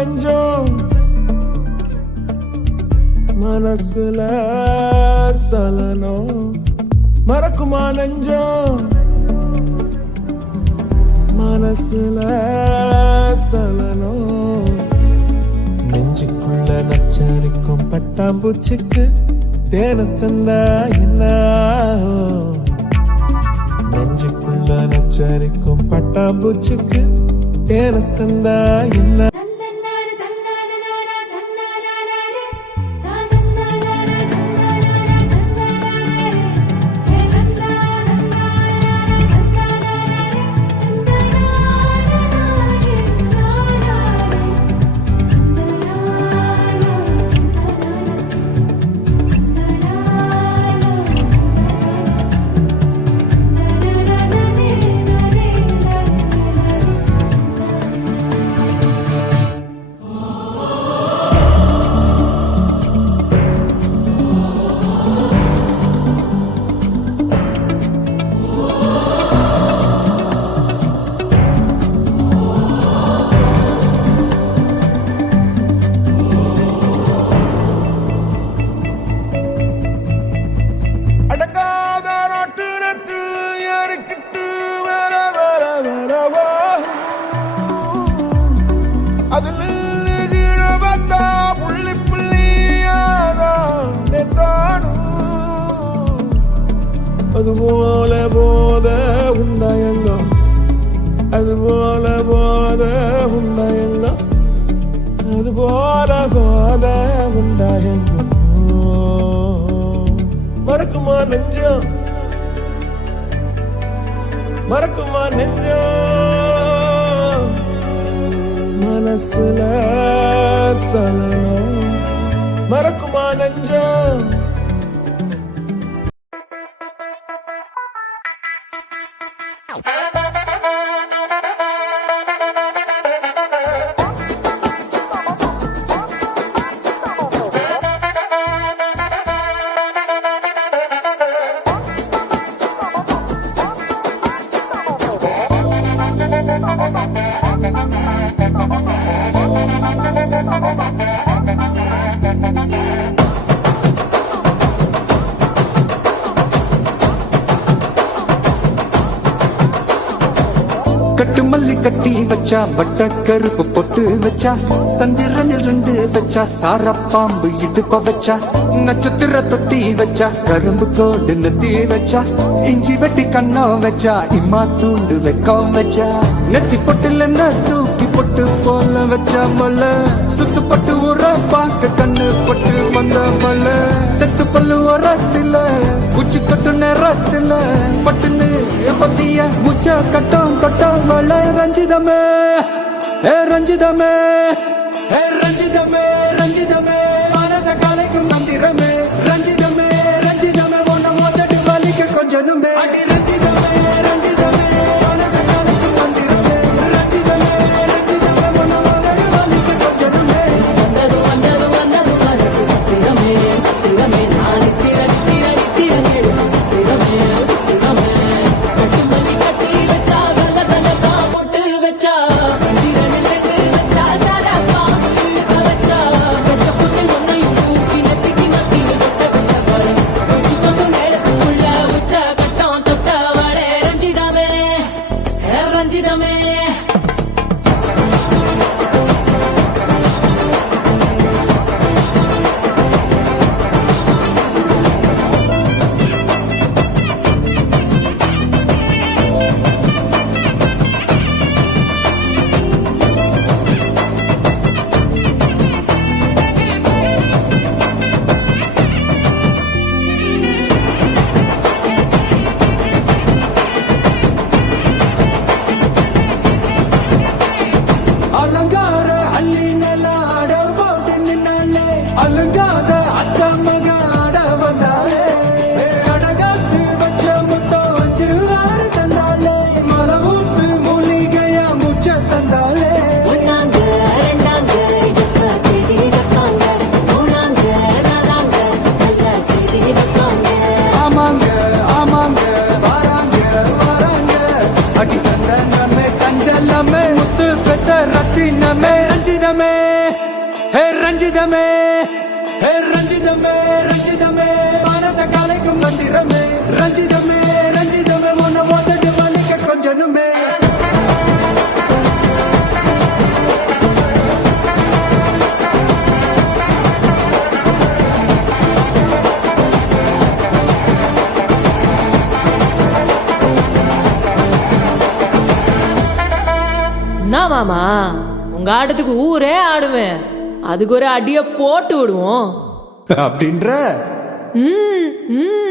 நெஞ்சம் மனசுல சலனம் மறக்குமா நெஞ்சம் மனசுல சலனம் நெஞ்சுக்குள்ள நச்சரிக்கும் பட்டாம்பூச்சிக்கு தேன தந்தா என்ன நெஞ்சுக்குள்ள நச்சரிக்கும் பட்டாம்பூச்சிக்கு தேன தந்தா என்ன அதுபோல போத உண்டாயங்கோ அதுபோல போத உண்டாயங்கோ அதுபோல போத உண்டாயங்கோ மறக்குமா நெஞ்சம் மறக்குமா நெஞ்சம் மனசுல சலனம் மறக்குமா நெஞ்சம் கட்டு மல்லி கட்டி வச்சா வட்ட கருப்பு பொட்டு வச்சா சந்திரனில் இருந்து வச்சா சாரப்பாம்பு இடுப்ப வச்சா நட்சத்திர தொட்டி வச்சா கரும்பு கோடு நெத்தி வச்சா இஞ்சி வெட்டி கண்ணம் வச்சா இம்மா தூண்டு வெக்கம் வச்சா நெத்தி பொட்டுல தூக்கி பொட்டு போல வச்சா மல்ல சுத்து பட்டு உர பாக்க கண்ணு பொட்டு வந்த மல்ல தெத்து பல்லு உரத்துல உச்சி கொட்டு நேரத்துல பட்டுன்னு பத்திய உச்ச கட்டம் கட்டம் மல்ல ரஞ்சிதமே ரஞ்சிதமே ரஞ்சிதமே ரஞ்சிதமே மனச கலைக்கும் மந்திரமே ரஞ்சிதமே ரஞ்சிதமே ஒன்ன மோதட்டு வலிக்க கொஞ்சனுமே அடி ரஞ்சிதமே ரஞ்சிதமே மனச கலைக்கும் மந்திரமே ரஞ்சிதமே ரஞ்சிதமே ஒன்ன மோதட்டு வலிக்க கொஞ்சனுமே வந்தது வந்தது வந்தது மனசு சத்திரமே சத்திரமே நான் நித்திர நித்திர நித்திர கேடு சத்திரமே சத்திரமே கட்டு மல்லி கட்டி வச்சா கல கலக்கா பொட்டு வச்சா சந்திரனில் ரெண்டு வச்சா சாரப்பா இழுக்க வச்சா வச்ச புட்டு ஒன்னையும் தூக்கி நெத்திக்கு மத்தியில் தொட்ட வச்ச வாழை உச்சி கொண்டு நேரத்துக்குள்ள உச்ச கட்டம் தொட்ட வாழை ரஞ்சிதமே ரஞ்சிதமே அலங்கார அள்ளி நில ஆட போட்டு நின்னாலே அலங்காத அத்த மக ஆட வந்தாலே அடகாத்து வச்ச முத்தம் வச்சு ஆறு தந்தாலே மலவூத்து மூலிகையா முச்ச தந்தாலே ஒன்னாங்க ரெண்டாங்க எப்ப தேதி வைப்பாங்க மூணாங்க நாலாங்க நல்ல செய்தி வைப்பாங்க ஆமாங்க ஆமாங்க வராங்க வராங்க அடி சந்தனமே சஞ்சலமே முத்து பெத்த ரத்தினமே ரஞ்சிதமே ரஞ்சிதமே ஹே ரஞ்சிதமே ரஞ்சிதமே மனச கலைக்கும் மந்திரமே ரஞ்சிதமே ரஞ்சிதமே உன்னை ஓதட்டு மணிக்க கொஞ்சனுமே என்ன மாமா உங்க ஆட்டத்துக்கு ஊரே ஆடுவேன், அதுக்கு ஒரு அடிய போட்டு விடுவோம் அப்படின்ற ம், ம்.